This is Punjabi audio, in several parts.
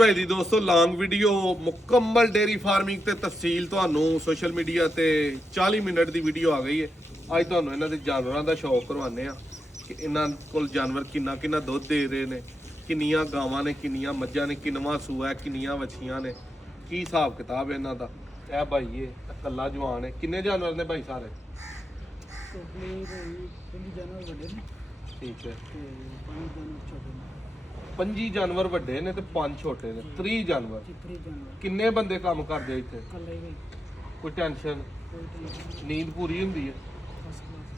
भाई दी दोस्तों लॉन्ग वीडियो मुकम्मल डेयरी फार्मिंग ते तहसील ਤੁਹਾਨੂੰ ਸੋਸ਼ਲ ਮੀਡੀਆ ਤੇ 40 ਮਿੰਟ ਦੀ ਵੀਡੀਓ ਆ ਗਈ ਹੈ। ਅੱਜ ਤੁਹਾਨੂੰ ਇਹਨਾਂ ਦੇ ਜਾਨਵਰਾਂ ਦਾ ਸ਼ੌਕ ਕਰਵਾਉਂਦੇ ਆ ਕਿ ਇਹਨਾਂ ਕੋਲ ਜਾਨਵਰ ਕਿੰਨਾ ਕਿੰਨਾ ਦੁੱਧ ਦੇ ਰਹੇ ਨੇ, ਕਿੰਨੀਆਂ ਗਾਵਾਂ ਨੇ, ਕਿੰਨੀਆਂ ਮੱਝਾਂ ਨੇ, ਕਿੰਨਵਾਂ ਸੂਆ ਹੈ, ਕਿੰਨੀਆਂ ਵੱਛੀਆਂ ਨੇ, ਕੀ ਹਿਸਾਬ ਕਿਤਾਬ ਹੈ ਇਹਨਾਂ ਦਾ। ਇਹ ਭਾਈ ਇਹ ਇਕੱਲਾ ਜਵਾਨ ਹੈ। ਕਿੰਨੇ ਜਾਨਵਰ ਨੇ ਭਾਈ ਸਾਰੇ? ਠੀਕ ਹੈ, 25 ਜਾਨਵਰ ਵੱਡੇ ਨੇ ਤੇ 5 ਛੋਟੇ ਨੇ, 30 ਜਾਨਵਰ। ਕਿੰਨੇ ਬੰਦੇ ਕੰਮ ਕਰਦੇ ਇੱਥੇ? ਕੋਈ ਟੈਨਸ਼ਨ? ਨੀਂਦ ਪੂਰੀ ਹੁੰਦੀ ਹੈ?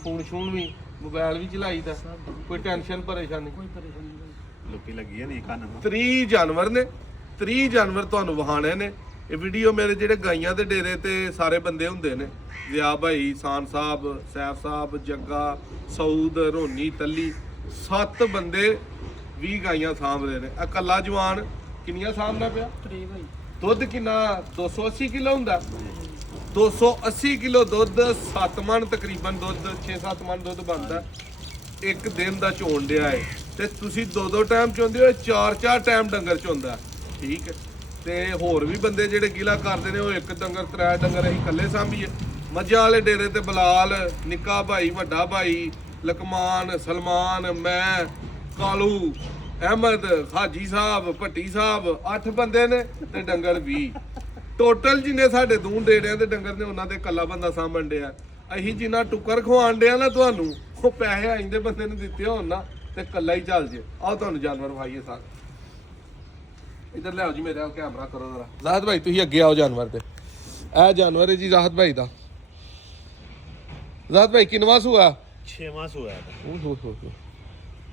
ਫੋਨ ਸ਼ੂਨ ਵੀ, ਮੋਬਾਈਲ ਵੀ ਚਲਾਈਦਾ? ਕੋਈ ਟੈਨਸ਼ਨ ਪਰੇਸ਼ਾਨੀ? ਲੋਕੀ ਲੱਗੀ ਹੈ ਨਹੀਂ ਕੰਨ। 30 ਜਾਨਵਰ ਨੇ, 30 ਜਾਨਵਰ ਤੁਹਾਨੂੰ ਵਹਾਣੇ ਨੇ। ਇਹ ਵੀਡੀਓ ਮੇਰੇ ਜਿਹੜੇ ਗਾਈਆਂ ਦੇ ਡੇਰੇ ਤੇ ਸਾਰੇ ਬੰਦੇ ਹੁੰਦੇ ਨੇ, ਵਿਆਹ ਭਾਈ, ਸਾਨ ਸਾਹਿਬ, ਸੈਫ ਸਾਹਿਬ, ਜੱਗਾ, ਸਊਦ, ਰੋਨੀ, ਤੱਲੀ, 7 ਬੰਦੇ 20 ਗਾਈਆਂ ਸਾਂਭ ਰਹੇ ਨੇ। ਇਕੱਲਾ ਜਵਾਨ ਕਿੰਨੀਆਂ ਸਾਂਭਣਾ ਪਿਆ? ਦੁੱਧ ਕਿੰਨਾ? 280 ਕਿਲੋ ਹੁੰਦਾ। 280 ਕਿਲੋ ਦੁੱਧ, 7 ਮਣ ਤਕਰੀਬਨ ਦੁੱਧ, 6-7 ਮਣ ਦੁੱਧ ਬਣਦਾ ਇੱਕ ਦਿਨ ਦਾ ਚੋਣ ਡਿਆ ਹੈ। ਤੇ ਤੁਸੀਂ 2-2 ਟਾਈਮ ਚੋਂਦੇ ਹੋ, 4-4 ਟਾਈਮ ਡੰਗਰ ਚੋਂਦਾ। ਠੀਕ ਹੈ। ਤੇ ਹੋਰ ਵੀ ਬੰਦੇ ਜਿਹੜੇ ਗਿਲਾ ਕਰਦੇ ਨੇ, ਉਹ 1 ਡੰਗਰ 3 ਡੰਗਰ ਅਸੀਂ ਇਕੱਲੇ ਸਾਂਭੀਏ। ਮੱਝਾਂ ਵਾਲੇ ਡੇਰੇ ਤੇ ਬਲਾਲ, ਨਿੱਕਾ ਭਾਈ, ਵੱਡਾ ਭਾਈ, ਲਕਮਾਨ, ਸਲਮਾਨ, ਮੈਂ, ਕਾਲੂ, ਅਹਿਮਦ, ਹਾਜੀ ਸਾਹਿਬ, ਭੱਟੀ ਸਾਹਿਬ, 8 ਬੰਦੇ ਨੇ ਤੇ ਡੰਗਰ 20। ਟੋਟਲ ਜਿੰਨੇ ਸਾਡੇ ਦੂਨ ਡੇੜਿਆਂ ਦੇ ਡੰਗਰ ਨੇ, ਉਹਨਾਂ ਦੇ ਇਕੱਲਾ ਬੰਦਾ ਸਾਂਭਣ ਡਿਆ। ਅਸੀਂ ਜਿੰਨਾ ਟੁੱਕਰ ਖਵਾਣ ਡਿਆ ਨਾ ਤੁਹਾਨੂੰ, ਉਹ ਪੈਸੇ ਆਇੰਦੇ ਬੰਦੇ ਨੂੰ ਦਿੱਤੇ ਹੋਣ ਨਾ ਤੇ ਇਕੱਲਾ ਹੀ ਚੱਲ ਜੇ। ਆਓ ਤੁਹਾਨੂੰ ਜਾਨਵਰ ਵਿਖਾਈਏ ਸਾਰੇ। ਇੱਧਰ ਲਿਆਓ ਜੀ, ਮੇਰਾ ਕੈਮਰਾ ਕਰੋ ਜ਼ਰਾ। ਰਾਹਤ ਭਾਈ ਤੁਸੀਂ ਅੱਗੇ ਆਓ ਜਾਨਵਰ ਤੇ। ਇਹ ਜਾਨਵਰ ਹੈ ਜੀ ਰਾਹਤ ਭਾਈ ਦਾ। ਰਾਹਤ ਭਾਈ ਕਿੰਨਵਾਂ ਸੂਆ? 6ਵਾਂ ਸੂਆ ਹੈ। ਓਹ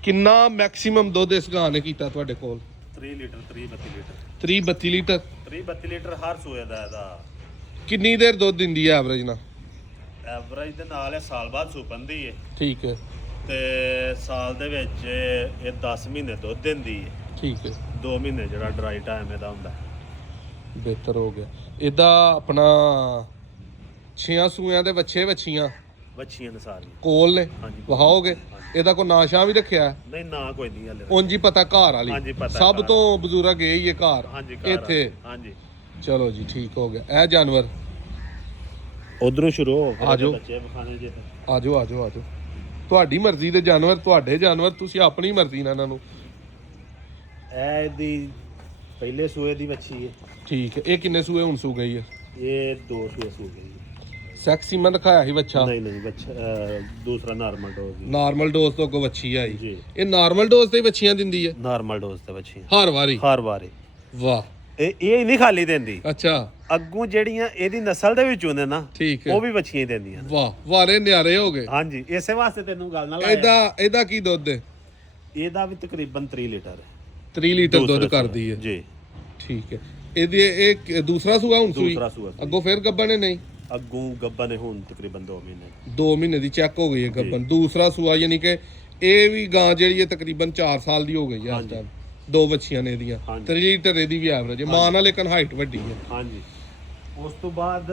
ਕਿੰਨਾ ਮੈਕਸਿਮਮ ਦੁੱਧ ਇਸ ਗਾਂ ਨੇ ਕੀਤਾ ਤੁਹਾਡੇ ਕੋਲ? 30 ਲੀਟਰ, 30-32 ਲੀਟਰ। 30-32 ਲੀਟਰ? 30-32 ਲੀਟਰ ਹਰ ਸੂਏ ਦਾ ਇਹਦਾ। ਕਿੰਨੀ ਦੇਰ ਦੁੱਧ ਦਿੰਦੀ ਹੈ ਐਵਰੇਜ ਨਾਲ? ਐਵਰੇਜ ਦੇ ਨਾਲ ਇਹ ਸਾਲ ਬਾਅਦ ਸੂਪੰਦੀ ਹੈ। ਠੀਕ ਹੈ। ਤੇ ਸਾਲ ਦੇ ਵਿੱਚ ਇਹ 10 ਮਹੀਨੇ ਦੁੱਧ ਦਿੰਦੀ ਹੈ। ਠੀਕ ਹੈ। 2 ਮਹੀਨੇ ਜਿਹੜਾ ਡਰਾਈ ਟਾਈਮ ਇਹਦਾ ਹੁੰਦਾ। ਬਿਹਤਰ ਹੋ ਗਿਆ। ਇਹਦਾ ਆਪਣਾ 6 ਸੂਆਂ ਦੇ ਬੱਚੇ ਬੱਚੀਆਂ ਵੱਛੀਆਂ ਨੇ ਸਾਰੀਆਂ ਕੋਲ ਨੇ, ਹਾਂਜੀ। ਵਹਾਓਗੇ? ਇਹਦਾ ਕੋਈ ਨਾਸ਼ਾ ਵੀ ਰੱਖਿਆ? ਨਹੀਂ ਨਾ ਕੋਈ ਨਹੀਂ ਹਲੇ। ਉਂਝ ਹੀ ਪਤਾ ਘਰ ਵਾਲੀ? ਹਾਂਜੀ ਪਤਾ। ਸਭ ਤੋਂ ਬਜ਼ੁਰਗ ਇਹ ਹੀ ਹੈ ਘਰ? ਹਾਂਜੀ ਇੱਥੇ? ਹਾਂਜੀ। ਚਲੋ ਜੀ ਠੀਕ ਹੋ ਗਿਆ। ਇਹ ਜਾਨਵਰ ਉਧਰੋਂ ਸ਼ੁਰੂ ਹੋ ਆ ਜਾਓ। ਬੱਚੇ ਵਿਖਾਣੇ ਜੇ। ਆਜੋ ਆਜੋ ਆਜੋ। ਤੁਹਾਡੀ ਮਰਜ਼ੀ ਦੇ ਜਾਨਵਰ, ਤੁਹਾਡੇ ਜਾਨਵਰ, ਤੁਸੀਂ ਆਪਣੀ ਮਰਜ਼ੀ ਨਾਲ ਇਹਨਾਂ ਨੂੰ। ਇਹ ਇਹਦੀ ਪਹਿਲੇ ਸੂਏ ਦੀ ਵੱਛੀ ਹੈ। ਠੀਕ ਹੈ। ਇਹ ਕਿੰਨੇ ਸੂਏ ਹੁਣ ਸੂ ਗਈ ਹੈ? ਇਹ 2 ਸੂਏ ਸੂ ਗਈ। ਸੈਕਸੀ ਮੈਂ ਦਿਖਾਇਆ ਸੀ ਬੱਚਾ? ਨਹੀਂ ਬੱਚਾ ਦੂਸਰਾ ਨਾਰਮਲ ਡੋਜ਼ ਦੀ। ਨਾਰਮਲ ਡੋਜ਼ ਤੋਂ ਅੱਗੋਂ ਵੱਛੀ ਆਈ ਜੀ। ਇਹ ਨਾਰਮਲ ਡੋਜ਼ ਤੇ ਹੀ ਵੱਛੀਆਂ ਦਿੰਦੀ ਹੈ? ਨਾਰਮਲ ਡੋਜ਼ ਤੇ ਵੱਛੀ ਹਰ ਵਾਰੀ? ਹਰ ਵਾਰੀ। ਵਾਹ। ਇਹ ਨਹੀਂ ਖਾਲੀ ਦਿੰਦੀ। ਅੱਛਾ। ਅੱਗੋਂ ਜਿਹੜੀਆਂ ਇਹਦੀ ਨਸਲ ਦੇ ਵਿੱਚ ਹੁੰਦੇ ਨਾ, ਠੀਕ ਹੈ, ਉਹ ਵੀ ਵੱਛੀਆਂ ਦਿੰਦੀਆਂ ਨੇ। ਵਾਹ, ਵਾਰੇ ਨਿਆਰੇ ਹੋ ਗਏ। ਹਾਂਜੀ, ਇਸੇ ਵਾਸਤੇ ਤੈਨੂੰ ਗੱਲ ਨਾਲ ਲਾਇਆ। ਇਹਦਾ ਕੀ ਦੁੱਧ ਹੈ? ਇਹਦਾ ਵੀ ਤਕਰੀਬਨ 3 ਲੀਟਰ ਹੈ। 3 ਲੀਟਰ ਦੁੱਧ ਕਰਦੀ ਹੈ ਜੀ। ਠੀਕ ਹੈ। ਇਹਦੀ ਇਹ ਦੂਸਰਾ ਸੂਆ ਹੁਣ ਸੂਈ? ਦੂਸਰਾ ਸੂਆ। ਅੱਗੋਂ ਫਿਰ ਗੱਬਣ ਨੇ? ਨਹੀਂ, ਅੱਗੋਂ ਗੱਬਾ ਨੇ ਹੁਣ ਤਕਰੀਬਨ 2 ਮਹੀਨੇ। 2 ਮਹੀਨੇ ਦੀ ਚੈੱਕ ਹੋ ਗਈ ਹੈ ਗੱਬਣ। ਦੂਸਰਾ ਸੂਆ ਯਾਨੀ ਕਿ ਇਹ ਵੀ ਗਾਂ ਜਿਹੜੀ ਹੈ ਤਕਰੀਬਨ 4 ਸਾਲ ਦੀ ਹੋ ਗਈ ਹੈ ਇਸ ਟਾਈਮ। 2 ਬੱਚੀਆਂ ਨੇ ਇਹਦੀਆਂ। 3 ਲੀਟਰ ਇਹਦੀ ਵੀ ਐਵਰੇਜ ਹੈ। ਮਾਂ ਨਾਲ ਲੇਕਿਨ ਹਾਈਟ ਵੱਡੀ ਹੈ। ਹਾਂਜੀ। ਉਸ ਤੋਂ ਬਾਅਦ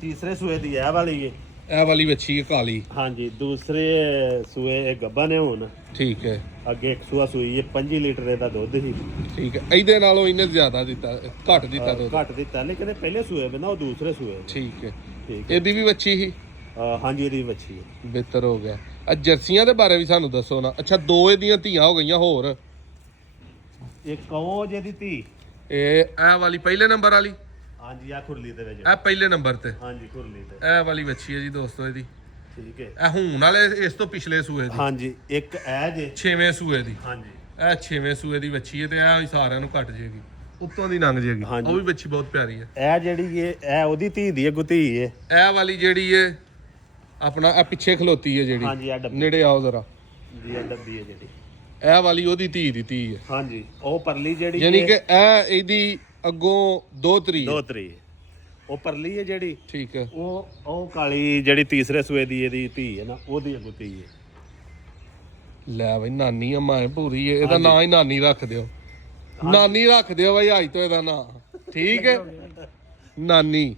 ਤੀਸਰੇ ਸੂਏ ਦੀ ਇਹ ਵਾਲੀ ਹੈ। ਇਹ ਵਾਲੀ ਵੱਛੀ ਹੈ ਕਾਲੀ? ਹਾਂਜੀ। ਦੂਸਰੇ ਸੂਏ ਇਹ ਗੱਬਾ ਨੇ ਹੁਣ। ਠੀਕ ਹੈ। ਅੱਗੇ ਇੱਕ ਸੂਆ ਸੂਈ ਹੈ, 25 ਲੀਟਰ ਇਹਦਾ ਦੁੱਧ ਸੀ। ਠੀਕ ਹੈ। ਇਹਦੇ ਨਾਲੋਂ ਇਹਨੇ ਜ਼ਿਆਦਾ ਦਿੱਤਾ, ਘੱਟ ਦਿੱਤਾ ਦੁੱਧ? ਘੱਟ ਦਿੱਤਾ, ਲੇਕਿਨ ਇਹ ਪਹਿਲੇ ਸੂਏ ਬਿਨਾ ਉਹ ਦੂਸਰੇ ਸੂਏ। ਠੀਕ ਹੈ। ਠੀਕ। ਇਹਦੀ ਵੀ ਵੱਛੀ ਹੀ? ਹਾਂਜੀ, ਇਹਦੀ ਵੱਛੀ ਹੈ। ਬਿਹਤਰ ਹੋ ਗਿਆ। ਆ ਜਰਸੀਆਂ ਦੇ ਬਾਰੇ ਵੀ ਸਾਨੂੰ ਦੱਸੋ ਨਾ। ਅੱਛਾ, 2 ਇਹਦੀਆਂ ਧੀਆਂ ਹੋ ਗਈਆਂ ਹੋਰ? ਇੱਕ ਉਹ ਜਿਹਦੀ ਧੀ ਇਹ ਵਾਲੀ ਪਹਿਲੇ ਨੰਬਰ ਵਾਲੀ? ਹਾਂਜੀ, ਆ ਖੁਰਲੀ ਦੇ ਵਿੱਚ। ਇਹ ਪਹਿਲੇ ਨੰਬਰ ਤੇ? ਹਾਂਜੀ, ਖੁਰਲੀ ਤੇ। ਇਹ ਵਾਲੀ ਵੱਛੀ ਹੈ ਜੀ ਦੋਸਤੋ ਇਹਦੀ। ਠੀਕ ਹੈ। ਇਹ ਹੁਣ ਵਾਲੇ ਇਸ ਤੋਂ ਪਿਛਲੇ ਸੂਏ ਦੀ? ਹਾਂਜੀ। ਇੱਕ ਇਹ ਜੇ 6ਵੇਂ ਸੂਏ ਦੀ? ਹਾਂਜੀ। ਇਹ 6ਵੇਂ ਸੂਏ ਦੀ ਵੱਛੀ ਹੈ ਤੇ ਇਹ ਸਾਰਿਆਂ ਨੂੰ ਘਟ ਜੇਗੀ, ਉੱਤੋਂ ਦੀ ਲੰਘ ਜੇਗੀ। ਉਹ ਵੀ ਵੱਛੀ ਬਹੁਤ ਪਿਆਰੀ ਹੈ। ਇਹ ਜਿਹੜੀ ਇਹ ਉਹਦੀ ਧੀ ਦੀ ਹੈ, ਗੁੱਤੀ ਹੈ। ਇਹ ਵਾਲੀ ਜਿਹੜੀ ਹੈ ਆਪਣਾ ਇਹ ਪਿੱਛੇ ਖਲੋਤੀ ਹੈ ਜਿਹੜੀ? ਹਾਂਜੀ, ਆ ਡੱਬੀ ਨੇੜੇ ਆਓ ਜ਼ਰਾ ਜੀ। ਇਹ ਡੱਬੀ ਹੈ ਜਿਹੜੀ। ਇਹ ਵਾਲੀ ਉਹਦੀ ਧੀ ਦੀ ਧੀ ਹੈ? ਹਾਂਜੀ। ਉਹ ਪਰਲੀ ਜਿਹੜੀ ਯਾਨੀ ਕਿ ਇਹ ਇਹਦੀ ਅੱਗੋਂ 2 ਤਰੀ? 2 ਤਰੀ। ਉਹ ਪਰਲੀ ਹੈ ਜਿਹੜੀ। ਠੀਕ ਹੈ। ਉਹ ਕਾਲੀ ਜਿਹੜੀ ਤੀਸਰੇ ਸੂਏ ਦੀ ਇਹਦੀ ਧੀ ਹੈ ਨਾ, ਉਹਦੀ ਗੁੱਤੀ ਹੈ। ਲੈ ਬਈ ਨਾਨੀ ਅੰਮਾ ਹੈ ਪੂਰੀ ਹੈ। ਇਹਦਾ ਨਾਂ ਹੀ ਨਾਨੀ ਰੱਖ ਦਿਓ। ਨਾਨੀ ਰੱਖ ਦਿਓ ਬਾਈ ਅੱਜ ਤੋਂ ਇਹਦਾ ਨਾਂ। ਠੀਕ ਹੈ, ਨਾਨੀ।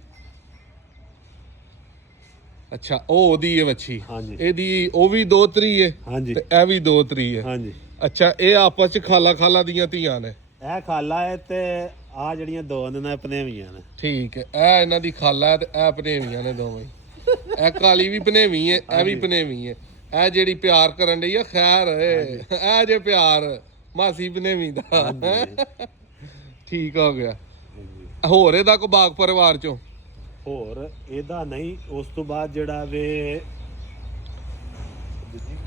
ਅੱਛਾ, ਉਹ ਉਹਦੀ ਹੈ ਵੱਛੀ? ਹਾਂਜੀ। ਇਹਦੀ ਉਹ ਵੀ 2 ਤਰੀ ਹੈ? ਹਾਂਜੀ। ਤੇ ਇਹ ਵੀ 2 ਤਰੀ ਹੈ? ਹਾਂਜੀ। ਅੱਛਾ, ਇਹ ਆਪਸ ਚ ਖਾਲਾ ਦੀਆਂ ਧੀਆਂ ਨੇ? ਇਹ ਖਾਲਾ ਹੈ ਤੇ ਆ ਜਿਹੜੀਆਂ ਦੋ ਨੇ ਭਨੇਵੀਆਂ ਨੇ। ਠੀਕ ਹੈ, ਇਹ ਇਹਨਾਂ ਦੀ ਖਾਲਾ ਹੈ ਤੇ ਇਹ ਭਨੇਵੀਆਂ ਨੇ ਦੋਵੇਂ। ਇਹ ਕਾਲੀ ਵੀ ਭਨੇਵੀ ਹੈ, ਇਹ ਵੀ ਭਨੇਵੀ ਹੈ। ਇਹ ਜਿਹੜੀ ਪਿਆਰ ਕਰਨ ਡਈ ਆ, ਖੈਰ ਇਹ ਜੇ ਪਿਆਰ ਮਾਸੀ ਭਨੇਵੀ ਦਾ। ਠੀਕ ਹੋ ਗਿਆ। ਹੋਰ ਇਹਦਾ ਕੋ ਬਾਗ ਪਰਿਵਾਰ ਚੋਂ ਹੋਰ ਇਹਦਾ ਨਹੀਂ। ਉਸ ਤੋਂ ਬਾਅਦ ਜਿਹੜਾ ਵੇ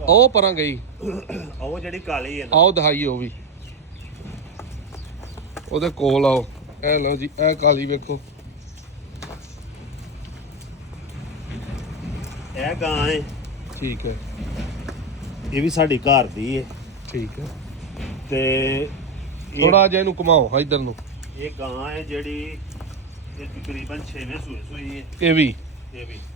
ਉਹ ਪਰਾਂ ਗਈ, ਉਹ ਜਿਹੜੀ ਕਾਲੀ ਹੈ ਨਾ, ਆਓ ਦਿਖਾਈ ਉਹ ਵੀ ਉਹਦੇ ਕੋਲ ਆਓ। ਇਹ ਲਓ ਜੀ, ਇਹ ਕਾਲੀ ਵੇਖੋ। ਇਹ ਗਾਂ ਹੈ। ਠੀਕ ਹੈ, ਇਹ ਵੀ ਸਾਡੀ ਘਰ ਦੀ ਹੈ। ਠੀਕ ਹੈ। ਤੇ ਥੋੜਾ ਜਿਹਾ ਇਹਨੂੰ ਘੁਮਾਓ ਹਾਂ ਇਧਰ ਨੂੰ। ਇਹ ਗਾਂ ਹੈ ਜਿਹੜੀ ਇਹ ਤਕਰੀਬਨ 6ਵੇਂ ਸੂਏ ਸੂਈ ਹੈ।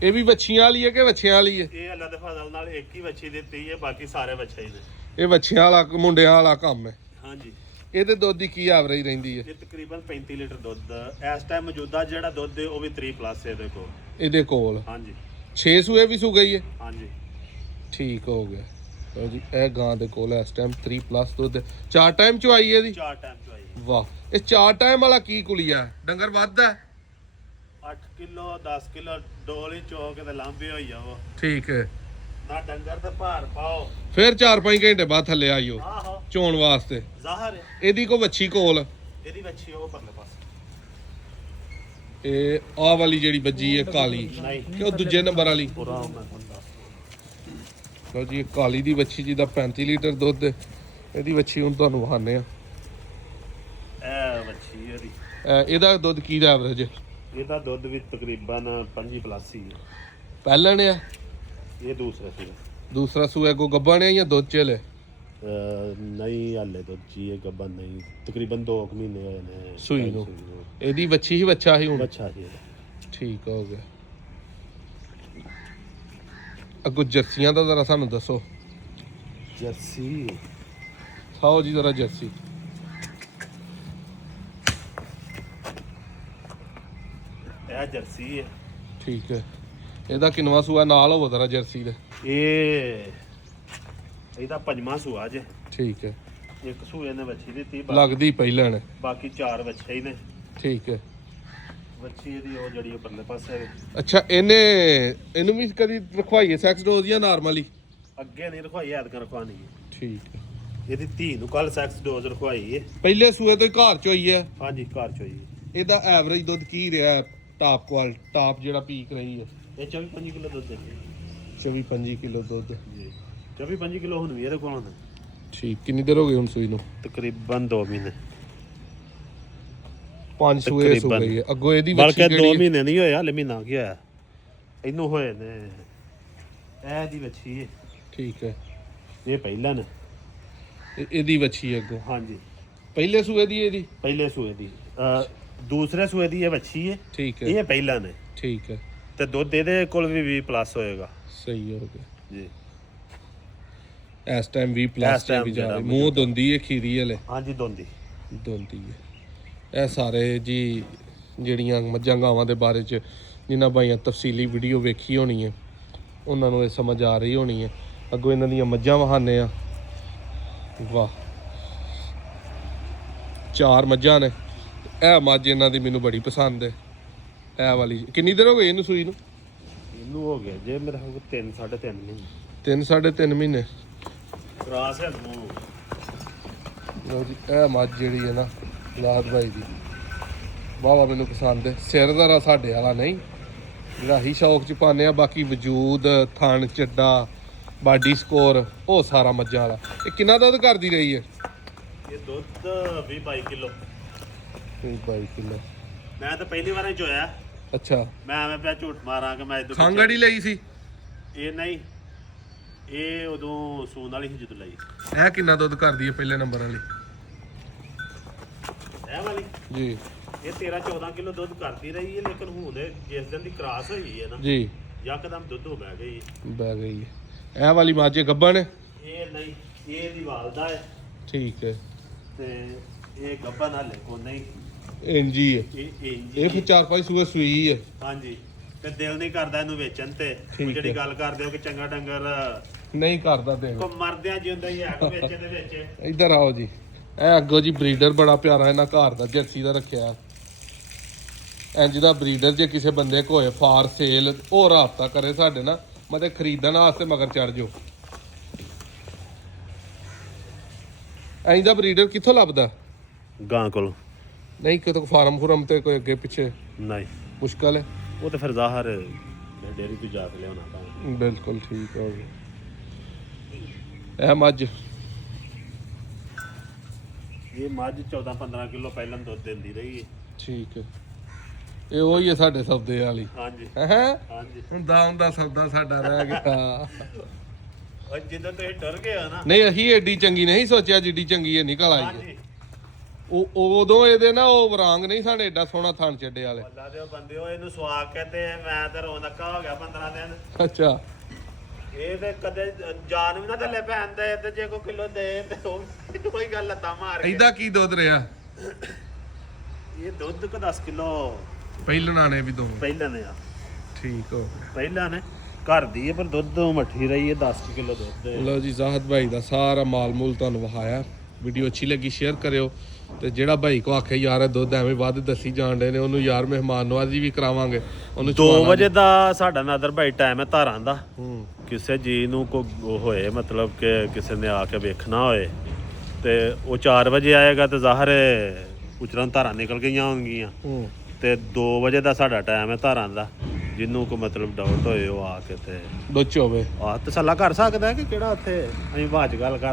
ਇਹ ਵੀ ਵੱਛੀਆਂ ਵਾਲੀ ਹੈ ਕਿ ਵੱਛਿਆਂ ਵਾਲੀ ਹੈ? ਇਹ ਅੱਲਾ ਦੇ ਫਜ਼ਲ ਨਾਲ ਇੱਕ ਹੀ ਵੱਛੀ ਦਿੱਤੀ ਹੈ, ਬਾਕੀ ਸਾਰੇ ਵੱਛੇ ਹੀ ਨੇ। ਇਹ ਵੱਛਿਆਂ ਵਾਲਾ ਮੁੰਡਿਆਂ ਵਾਲਾ ਕੰਮ ਹੈ। ਹਾਂਜੀ। ਇਹਦੇ ਦੁੱਧ ਦੀ ਕੀ ਐਵਰੇਜ ਰਹਿੰਦੀ ਹੈ? ਇਹ ਤਕਰੀਬਨ 35 ਲੀਟਰ ਦੁੱਧ ਇਸ ਟਾਈਮ ਮੌਜੂਦਾ ਜਿਹੜਾ ਦੁੱਧ ਹੈ ਉਹ ਵੀ 3+ ਇਹਦੇ ਕੋਲ। ਇਹਦੇ ਕੋਲ ਹਾਂਜੀ 6 ਸੂਏ ਵੀ ਸੂ ਗਈ ਹੈ। ਹਾਂਜੀ ਠੀਕ ਹੋ ਗਿਆ। ਲਓ ਜੀ, ਇਹ ਗਾਂ ਦੇ ਕੋਲ ਇਸ ਟਾਈਮ 3+ ਦੁੱਧ। 4 ਟਾਈਮ ਚਵਾਈ ਇਹਦੀ? 4 ਟਾਈਮ ਚਵਾਈ। ਵਾਹ, ਇਹ 4 ਟਾਈਮ ਵਾਲਾ ਕੀ ਕੁਲੀਆ? ਡੰਗਰ ਵੱਧ ਹੈ? 8 ਕਿਲੋ 10 ਕਿਲੋ ਡੋਲੀ ਚੋਕ ਤੇ ਲਾਂਬੇ ਹੋਈ ਜਾਵੋ। ਠੀਕ ਹੈ। ਨਾ ਡੰਗਰ ਤੇ ਭਾਰ ਪਾਓ, ਫਿਰ 4-5 ਘੰਟੇ ਬਾਅਦ ਥੱਲੇ ਆਇਓ ਆਹੋ ਚੋਣ ਵਾਸਤੇ। ਜ਼ਾਹਰ ਹੈ। ਇਹਦੀ ਕੋ ਵੱਛੀ ਕੋਲ? ਇਹਦੀ ਵੱਛੀ ਉਹ ਪਰਲੇ ਪਾਸੇ। ਇਹ ਆਹ ਵਾਲੀ ਜਿਹੜੀ ਵੱਜੀ ਹੈ ਕਾਲੀ, ਨਹੀਂ ਕਿ ਉਹ ਦੂਜੇ ਨੰਬਰ ਵਾਲੀ? ਪੂਰਾ ਮੈਂ ਹੁੰਦਾ। ਲਓ ਜੀ, ਇਹ ਕਾਲੀ ਦੀ ਵੱਛੀ ਜਿਹਦਾ 35 ਲੀਟਰ ਦੁੱਧ ਹੈ। ਇਹਦੀ ਵੱਛੀ ਹੁਣ ਤੁਹਾਨੂੰ ਵਿਖਾਉਂਦੇ ਆ। ਇਹ ਵੱਛੀ ਇਹਦੀ। ਇਹਦਾ ਦੁੱਧ ਕੀ ਦਾ ਐਵਰੇਜ? ਇਹਦਾ ਦੁੱਧ ਵੀ ਤਕਰੀਬਨ 25+ ਹੀ ਹੈ। ਪਹਿਲਣ ਆ? ਇਹ ਦੂਸਰਾ ਸੀ। ਦੂਸਰਾ ਸੂਆ ਕੋ ਗੱਬਣ ਆ ਜਾਂ ਦੁੱਧ ਚਲੇ? ਨਹੀਂ ਹਾਲੇ ਦੁੱਧ ਜੀ ਇਹ ਗੱਬਨ ਨਹੀਂ, ਤਕਰੀਬਨ 2 ਮਹੀਨੇ ਹੋਏ ਨੇ ਸੂਈ ਨੂੰ। ਇਹਦੀ ਵੱਛੀ ਹੀ ਵੱਛਾ ਹੀ ਹੁਣ? ਅੱਛਾ ਜੀ। ਠੀਕ ਹੋ ਗਿਆ। ਅੱਗੋਂ ਜਰਸੀਆਂ ਦਾ ਜ਼ਰਾ ਸਾਨੂੰ ਦੱਸੋ। ਜਰਸੀ ਖਾਓ ਜੀ ਜ਼ਰਾ ਜਰਸੀ। ਇਹ ਜਰਸੀ ਹੈ। ਠੀਕ ਹੈ। ਇਹਦਾ ਕਿੰਨਵਾਂ ਸੂਆ ਨਾਲ ਹੋਵੋ ਜ਼ਰਾ ਜਰਸੀ ਦੇ? ਇਹਦਾ 5ਵਾਂ ਸੂਆ ਜੇ। ਠੀਕ ਹੈ। ਇੱਕ ਸੂਏ ਨੇ ਵੱਛੀ ਦਿੱਤੀ, ਲੱਗਦੀ ਪਹਿਲਣ। ਬਾਕੀ 4 ਵੱਛੇ ਹੀ ਨੇ। ਠੀਕ ਹੈ। ਵੱਛੀ ਇਹਦੀ ਉਹ ਜਿਹੜੀ ਪਰਲੇ ਪਾਸੇ ਹੈ। ਅੱਛਾ, ਇਹਨੂੰ ਵੀ ਕਦੀ ਰਖਵਾਈਏ ਸੈਕਸ ਡੋਜ਼ ਜਾਂ ਨਾਰਮਲੀ? ਅੱਗੇ ਨਹੀਂ ਰਖਵਾਈ, ਐਤਕਾਂ ਰਖਵਾਣੀ ਹੈ। ਠੀਕ ਹੈ। ਇਹਦੀ ਧੀ ਨੂੰ ਕੱਲ ਸੈਕਸ ਡੋਜ਼ ਰਖਵਾਈ ਹੈ। ਪਹਿਲੇ ਸੂਏ ਤੋਂ ਹੀ ਘਰ ਚ ਹੋਈ ਹੈ? ਹਾਂਜੀ ਘਰ ਚ ਹੋਈ ਹੈ। ਇਹਦਾ ਐਵਰੇਜ ਦੁੱਧ ਕੀ ਰਿਹਾ? ਟਾਪ ਜਿਹੜਾ ਪੀਕ ਰਹੀ ਹੈ? ਇਹ 24-25 ਕਿਲੋ ਦੁੱਧ ਦਿੰਦੀ ਹੈ। 24-25 ਕਿਲੋ ਦੁੱਧ। ਜੀ 24-25 ਕਿਲੋ ਹੁਣ ਵੀ ਇਹਦੇ ਕੋਲ ਨੇ। ਠੀਕ। ਕਿੰਨੀ ਦੇਰ ਹੋ ਗਈ ਹੁਣ ਸੂਈ ਨੂੰ? ਤਕਰੀਬਨ 2 ਮਹੀਨੇ। 5 ਸੂਏ ਸੂ ਗਈ ਹੈ। ਅੱਗੋਂ ਇਹਦੀ ਵੱਛੀ ਬਲਕਿ 2 ਕਿਹੜੀ? ਮਹੀਨੇ ਨਹੀਂ ਹੋਇਆ, ਹਲੇ ਮਹੀਨਾ ਕੀ ਹੋਇਆ ਇਹਨੂੰ ਹੋਏ ਨੇ। ਇਹ ਦੀ ਵੱਛੀ ਹੈ। ਠੀਕ ਹੈ। ਇਹ ਪਹਿਲਾਂ ਨੇ। ਇਹਦੀ ਵੱਛੀ ਅੱਗੋਂ? ਹਾਂਜੀ ਪਹਿਲੇ ਸੂਏ ਦੀ ਇਹਦੀ? ਪਹਿਲੇ ਸੂਏ ਦੀ। ਦੂਸਰੇ ਸੂਏ ਦੀ ਇਹ ਵੱਛੀ ਹੈ। ਠੀਕ ਹੈ। ਇਹ ਪਹਿਲਾਂ ਨੇ। ਠੀਕ ਹੈ। ਤੇ ਦੁੱਧ ਇਹਦੇ ਕੋਲ ਵੀ 20+ ਹੋਏਗਾ। ਸਹੀ ਹੋ ਗਿਆ ਜੀ। ਇਸ ਟਾਈਮ 20+ ਤੇ ਵੀ ਜਾ ਰਹੀ। ਮੂੰਹ ਦੁੰਦੀ ਹੈ ਖੀਰੀ ਹਲੇ? ਹਾਂਜੀ ਦੋਂਦੀ ਹੈ। ਇਹ ਸਾਰੇ ਜੀ ਜਿਹੜੀਆਂ ਮੱਝਾਂ ਗਾਵਾਂ ਦੇ ਬਾਰੇ ਚ ਜਿਨ੍ਹਾਂ ਭਾਈਆਂ ਤਫਸੀਲੀ ਵੀਡੀਓ ਵੇਖੀ ਹੋਣੀ ਹੈ ਉਹਨਾਂ ਨੂੰ ਇਹ ਸਮਝ ਆ ਰਹੀ ਹੋਣੀ ਹੈ। ਅੱਗੋਂ ਇਹਨਾਂ ਦੀਆਂ ਮੱਝਾਂ ਵਹਾਨੇ ਆ। ਵਾਹ, 4 ਮੱਝਾਂ ਨੇ। ਇਹ ਮੱਝ ਇਹਨਾਂ ਦੀ ਮੈਨੂੰ ਬੜੀ ਪਸੰਦ ਹੈ। ਇਹ ਵਾਲੀ ਕਿੰਨੀ ਦੇਰ ਹੋ ਗਈ ਇਹਨੂੰ ਸੂਈ ਨੂੰ? ਇਹਨੂੰ ਹੋ ਗਿਆ ਜੇ ਮੇਰੇ ਕੋਲ 3-3.5 ਮਹੀਨੇ। 3-3.5 ਮਹੀਨੇ। ਕਰਾਸ ਹੈ ਨੂੰ। ਲਓ ਜੀ, ਇਹ ਮੱਝ ਜਿਹੜੀ ਹੈ ਨਾ ਲਾਦ ਭਾਈ ਦੀ ਵਾਵਾ ਮੈਨੂੰ ਪਸੰਦ ਹੈ। ਸਿਰ ਦਾ ਸਾਡੇ ਵਾਲਾ ਨਹੀਂ, ਜਿਹੜਾ ਹੀ ਸ਼ੌਕ ਚ ਪਾਉਂਦੇ ਆ। ਬਾਕੀ ਵਜੂਦ, ਥਣ, ਚੱਡਾ, ਬਾਡੀ ਸਕੋਰ ਉਹ ਸਾਰਾ ਮੱਝਾਂ ਵਾਲਾ। ਇਹ ਕਿੰਨਾ ਦੁੱਧ ਕਰਦੀ ਰਹੀ ਹੈ? ਇਹ ਦੁੱਧ 20-22 ਕਿਲੋ। 22 ਕਿਲੋ। ਮੈਂ ਤਾਂ ਪਹਿਲੀ ਵਾਰ ਹੀ ਚੋਇਆ। ਅੱਛਾ। ਮੈਂ ਐਵੇਂ ਪਿਆ ਝੂਠ ਮਾਰਾਂ ਕਿ ਮੈਂ ਇਦੋਂ ਖਾਂਗੜੀ ਲਈ ਸੀ? ਇਹ ਨਹੀਂ, ਇਹ ਉਦੋਂ ਸੂਣ ਵਾਲੀ ਸੀ ਜਦੋਂ ਲਈ। ਇਹ ਕਿੰਨਾ ਦੁੱਧ ਕਰਦੀ ਹੈ ਪਹਿਲੇ ਨੰਬਰ ਵਾਲੀ? ਇਹ ਵਾਲੀ ਜੀ ਇਹ 13-14 ਕਿਲੋ ਦੁੱਧ ਕਰਦੀ ਰਹੀ ਹੈ, ਲੇਕਿਨ ਹੁਣ ਜਿਸ ਦਿਨ ਦੀ ਕ੍ਰਾਸ ਹੋਈ ਹੈ ਨਾ ਜੀ ਯਕਦਮ ਦੁੱਧ ਹੋ ਬਹਿ ਗਈ। ਬਹਿ ਗਈ ਹੈ। ਇਹ ਵਾਲੀ ਮੱਝ ਗੱਭਣ ਹੈ? ਇਹ ਨਹੀਂ, ਇਹ ਦੀ ਵਾਲਦਾ ਹੈ। ਠੀਕ ਹੈ। ਤੇ ਇਹ ਗੱਭਣ ਹਾਲੇ ਕੋ ਨਹੀਂ। ਇੰਜੀ ਹੈ ਇਹ ਫਿਰ 4-5 ਸੂਏ ਸੂਈ ਹੈ। ਹਾਂਜੀ। ਤੇ ਦਿਲ ਨਹੀਂ ਕਰਦਾ ਇਹਨੂੰ ਵੇਚਣ ਤੇ। ਉਹ ਜਿਹੜੀ ਗੱਲ ਕਰਦੇ ਹੋ ਕਿ ਚੰਗਾ ਡੰਗਰ ਨਹੀਂ ਕਰਦਾ ਦੇ ਕੋ ਮਰਦਿਆਂ ਜਿਉਂਦਾ ਹੀ ਹੈ ਕੋ ਵੇਚਣ ਦੇ ਵਿੱਚ। ਇੱਧਰ ਆਓ ਜੀ। ਇਹ ਅੱਗੋਂ ਜੀ ਬਰੀਡਰ ਬੜਾ ਪਿਆਰਾ ਇਹਨਾਂ ਘਰ ਦਾ ਜਰਸੀ ਦਾ ਰੱਖਿਆ। ਇੰਜ ਦਾ ਬਰੀਡਰ ਜੇ ਕਿਸੇ ਬੰਦੇ ਕੋਲ ਹੋਏ ਫਾਰ ਸੇਲ, ਉਹ ਰਾਬਤਾ ਕਰੇ ਸਾਡੇ ਨਾਲ, ਮਤਲਬ ਖਰੀਦਣ ਵਾਸਤੇ ਮਗਰ ਚੜ ਜਾਓ। ਇੰਜ ਦਾ ਬਰੀਡਰ ਕਿੱਥੋਂ ਲੱਭਦਾ? ਗਾਂ ਕੋਲ ਨਹੀਂ ਕਿਤੋਂ ਫਾਰਮ ਫੁਰਮ ਤੇ ਕੋਈ ਅੱਗੇ ਪਿੱਛੇ ਨਹੀਂ, ਮੁਸ਼ਕਲ ਹੈ। ਉਹ ਤਾਂ ਫਿਰ ਜ਼ਾਹਰ ਡੇਅਰੀ ਤੋਂ ਜਾ ਕੇ ਲਿਆਉਣਾ ਤਾਂ। ਬਿਲਕੁਲ ਠੀਕ ਹੋ ਗਿਆ। ਇਹ ਮੱਝ ਇਹ ਮੱਝ 14-15 ਕਿਲੋ ਪਹਿਲਾਂ ਦੁੱਧ ਦਿੰਦੀ ਰਹੀ ਹੈ। ਠੀਕ ਹੈ, ਇਹ ਉਹੀ ਹੈ ਸਾਡੇ ਸੌਦੇ ਵਾਲੀ। ਹਾਂਜੀ ਹੈ ਹਾਂਜੀ। ਹੁੰਦਾ ਸੌਦਾ ਸਾਡਾ ਰਹਿ ਗਿਆ। ਉਹ ਜਿੱਦਾਂ ਤੁਸੀਂ ਡਰ ਗਏ ਆ ਨਾ। ਨਹੀਂ ਅਸੀਂ ਐਡੀ ਚੰਗੀ ਨਹੀਂ ਸੋਚਿਆ ਜਿੱਡੀ ਚੰਗੀ ਇਹ ਨਿਕਲ ਆਈ ਹੈ। ਹਾਂਜੀ ਉਹ ਉਦੋਂ ਇਹਦੇ ਨਾ ਉਹ ਵਰਾਂਗ ਨਹੀਂ ਸਾਡੇ ਐਡਾ ਸੋਹਣਾ ਥਣ ਚੱਡੇ ਵਾਲੇ। ਅੱਲਾ ਦੇ ਬੰਦੇ ਉਹ ਇਹਨੂੰ ਸਵਾ ਕੇ ਤੇ ਮੈਂ ਤੇ ਰੋਣਕਾ ਹੋ ਗਿਆ 15 ਦਿਨ। ਅੱਛਾ ਇਹ ਤੇ ਕਦੇ ਜਾਨ ਵੀ ਨਾ ਥੱਲੇ ਪੈਂਦੇ ਤੇ ਜੇ ਕੋਈ ਕਿਲੋ ਦੇ ਤੇ ਉਹ ਕੋਈ ਗੱਲ ਲੱਤਾਂ ਮਾਰ ਕੇ। ਇਹਦਾ ਕੀ ਦੁੱਧ ਰਿਹਾ? ਇਹ ਦੁੱਧ ਕੋ 10 ਕਿਲੋ ਪਹਿਲਣਾ ਨੇ ਵੀ ਦੋ ਪਹਿਲਾਂ ਨੇ ਆ। ਠੀਕ ਹੋ ਗਿਆ। ਪਹਿਲਾਂ ਨੇ ਘਰ ਦੀ ਹੈ ਪਰ ਦੁੱਧ ਮੱਠੀ ਰਹੀ ਹੈ 10 ਕਿਲੋ ਦੁੱਧ ਹੈ। ਲਓ ਜੀ ਜ਼ਾਹਦ ਭਾਈ ਦਾ ਸਾਰਾ ਮਾਲ ਮੂਲ ਤੁਹਾਨੂੰ ਵਿਖਾਇਆ। ਵੀਡੀਓ ਅੱਛੀ ਲੱਗੀ ਸ਼ੇਅਰ ਕਰਿਓ, ਤੇ ਜਿਹੜਾ ਭਾਈ ਕੋ ਆਖੇ ਯਾਰ ਇਹ ਦੁੱਧ ਐਵੇਂ ਵੱਧ ਦੱਸੀ ਜਾਣਦੇ ਨੇ ਉਹਨੂੰ ਯਾਰ ਮਹਿਮਾਨ ਨਵਾਜ਼ੀ ਵੀ ਕਰਾਵਾਂਗੇ। ਉਹਨੂੰ 2 ਵਜੇ ਦਾ ਸਾਡਾ ਨਾਦਰ ਭਾਈ ਟਾਈਮ ਹੈ ਧਾਰਾਂ ਦਾ। ਕਿਸੇ ਜੀ ਨੂੰ ਕੋ ਹੋਏ ਮਤਲਬ ਕਿ ਕਿਸੇ ਨੇ ਆ ਕੇ ਵੇਖਣਾ ਹੋਏ ਤੇ ਉਹ 4 ਵਜੇ ਆਏਗਾ ਤੇ ਜ਼ਾਹਰ ਹੈ ਉਚਰਾਂ ਧਾਰਾਂ ਨਿਕਲ ਗਈਆਂ ਹੋਣਗੀਆਂ। ਤੇ 2 ਵਜੇ ਦਾ ਸਾਡਾ ਟਾਈਮ ਹੈ ਧਾਰਾਂ ਦਾ। ਜਿਹਨੂੰ ਕੋ ਮਤਲਬ ਡਾਊਟ ਹੋਏ ਉਹ ਆ ਕੇ ਤੇ ਦੁੱਚ ਹੋਵੇ ਆ ਤਸੱਲਾ ਕਰ ਸਕਦਾ ਕਿ ਕਿਹੜਾ ਉੱਥੇ ਅਸੀਂ ਬਾਅਦ ਚ ਗੱਲ ਕਰ